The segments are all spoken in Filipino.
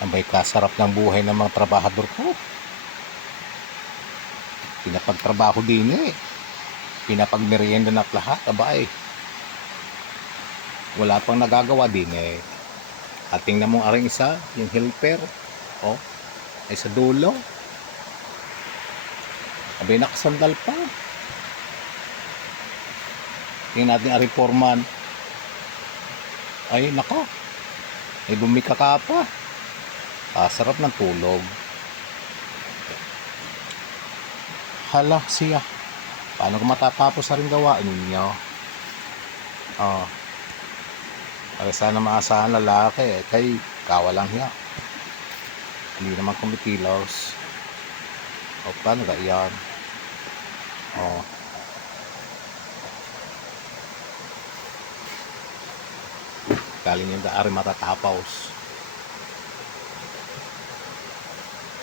Abay kasarap ng buhay ng mga trabahador ko. Pinapagtrabaho din eh. Pinapagmerienda na lahat. Abay. Wala pang nagagawa din eh. At tingnan mo aring isa, yung helper. Oh, ay sa dulo. Abay nakasandal pa. Tingnan natin aring foreman. Ay, nako. May bumika ka pa. Ah, sarap ng tulog. Hala, siya. Paano ko matatapos sa rin gawain ninyo? Oh. Para sana maasahan lalaki eh. Kay kawalang hiya. Hindi naman kumitilos. O, paano ga yan? Oh. Galing yung daari matatapos.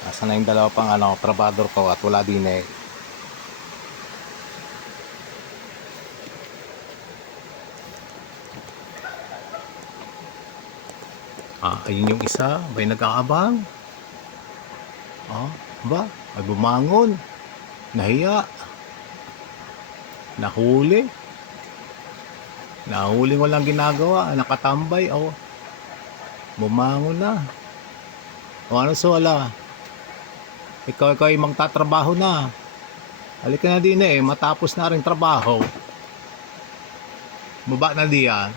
Nasa na yung dalawa pang ano, trabador ko at wala din eh. Ah, ayun yung isa. May nag-aabang. Ah, ba? Ay bumangon. Nahiya. Nahuli. Nahuli walang ginagawa. Nakatambay. Oh. Bumangon na. O ano so ala? Ikaw, ikaw ay magtatrabaho na. Halika na din eh. Matapos na rin trabaho. Baba na diyan.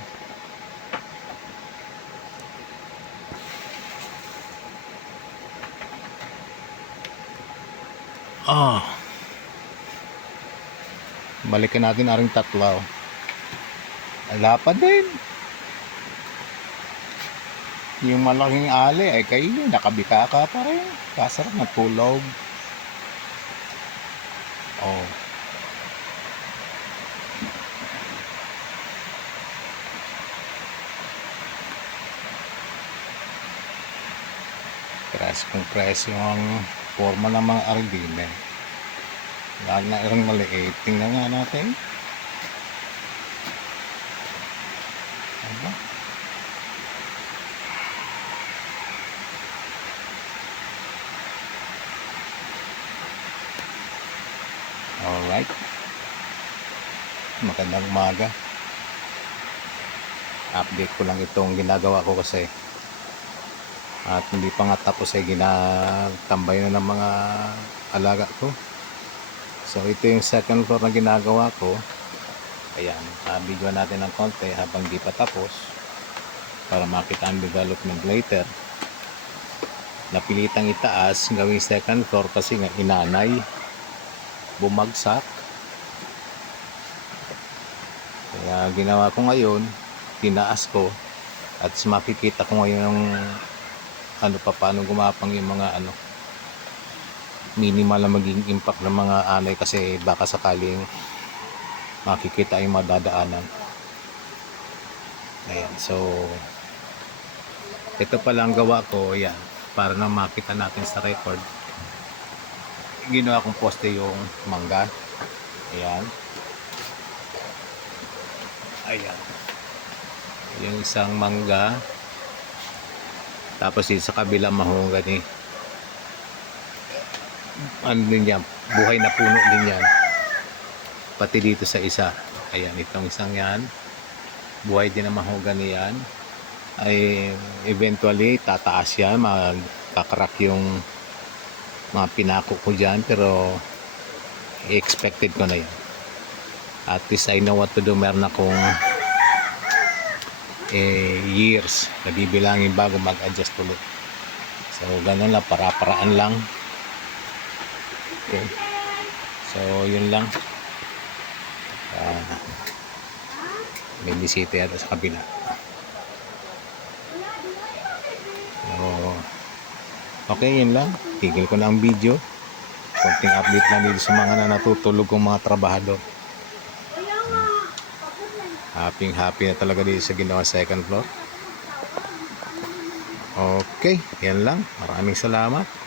Ah. Balikan natin aring tatlo. Wala pa din. Yung malaking ali ay kayo, nakabika ka pa rin. Kasarap na tulog. Oh. Press kung press yung forma ng mga ardine. Lalo na irang maliit. Tingnan nga natin. Aba. Alright. Magandang umaga. Update ko lang itong ginagawa ko kasi at hindi pa nga tapos ay ginatambay na ng mga alaga ko so ito yung second floor na ginagawa ko ayan video natin ng konti habang di pa tapos para makita ang development later napilitang itaas gawing second floor kasi nga inanay bumagsak. Kaya ginawa ko ngayon tinaas ko at makikita ko ngayon yung ano pa paano gumapang yung mga ano minimal na maging impact ng mga anay kasi baka sakaling makikita yung madadaanan ayan so ito pala ang gawa ko ayan para na makita natin sa record ginawa kong poste yung mangga ayan ayan yung isang mangga tapos dito sa kabila mahogany. Ano din yan? Buhay na puno din yan. Pati dito sa isa. Ayan, itong isang yan. Buhay din na mahogany yan. Ay, eventually, tataas yan. Magkakarak yung mga pinako ko dyan. Pero, expected ko na yan. At least I know what to do. Meron akong eh, years na bibilangin bago mag-adjust ulit. So, ganun lang, para-paraan lang. Okay. So, yun lang. Ah, may bisita yata sa kabila. Okay, yun lang. Tigil ko na ang video. Konting update lang dito sa mga na natutulog kong mga trabahador. Happy happy na talaga dito sa ginawa second floor. Okay, yan lang. Maraming salamat.